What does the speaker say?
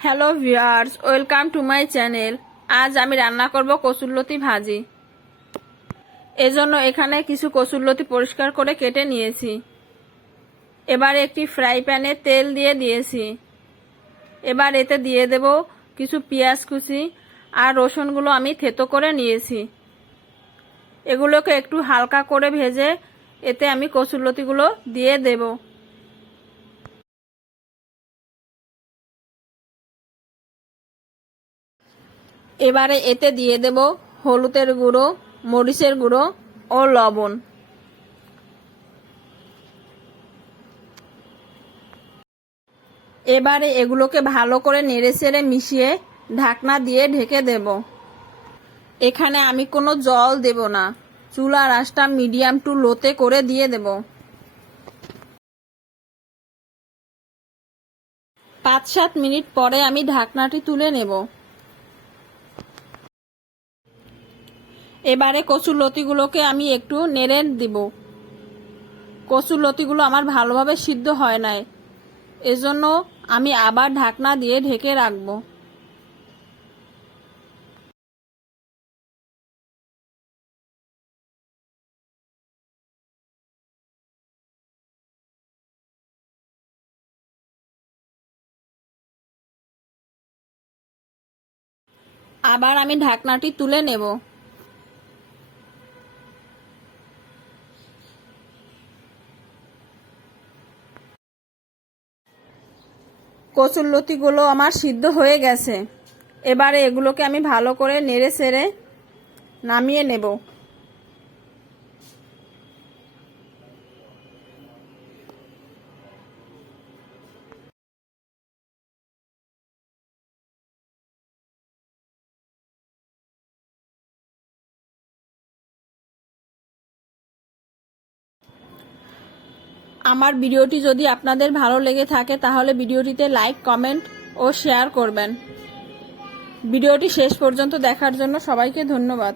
Hello viewers, welcome to my channel. আজ আমি রান্না করব কসুরলতি ভাজি। এজন্য এখানে কিছু কসুরলতি পরিষ্কার করে কেটে নিয়েছি। এবার একটি ফ্রাই প্যানে তেল দিয়ে দিয়েছি। এবার এতে দিয়ে দেব কিছু পেঁয়াজ কুচি আর রসুনগুলো আমি থেতো করে নিয়েছি। এগুলোকে একটু হালকা করে ভেজে এতে আমি কসুরলতিগুলো দিয়ে দেবো। এবারে এতে দিয়ে দেব হলুদের গুঁড়ো, মরিচের গুঁড়ো ও লবণ। এবারে এগুলোকে ভালো করে নেড়ে চেড়ে মিশিয়ে ঢাকনা দিয়ে ঢেকে দেব। এখানে আমি কোনো জল দেব না। চুলা আঁচটা মিডিয়াম টু লোতে করে দিয়ে দেব। পাঁচ সাত মিনিট পরে আমি ঢাকনাটি তুলে নেব। এবারে কচুর লতিগুলোকে আমি একটু নেড়ে দিব। কচুর লতিগুলো আমার ভালোভাবে সিদ্ধ হয় নাই। এজন্য আমি আবার ঢাকনা দিয়ে ঢেকে রাখব। আবার আমি ঢাকনাটি তুলে নেব। কচুরলতিগুলো আমার সিদ্ধ হয়ে গেছে। এবারে এগুলোকে আমি ভালো করে নেড়ে সেড়ে নামিয়ে নেব। আমার ভিডিওটি যদি আপনাদের ভালো লেগে থাকে, তাহলে ভিডিওটিতে লাইক, কমেন্ট ও শেয়ার করবেন। ভিডিওটি শেষ পর্যন্ত দেখার জন্য সবাইকে ধন্যবাদ।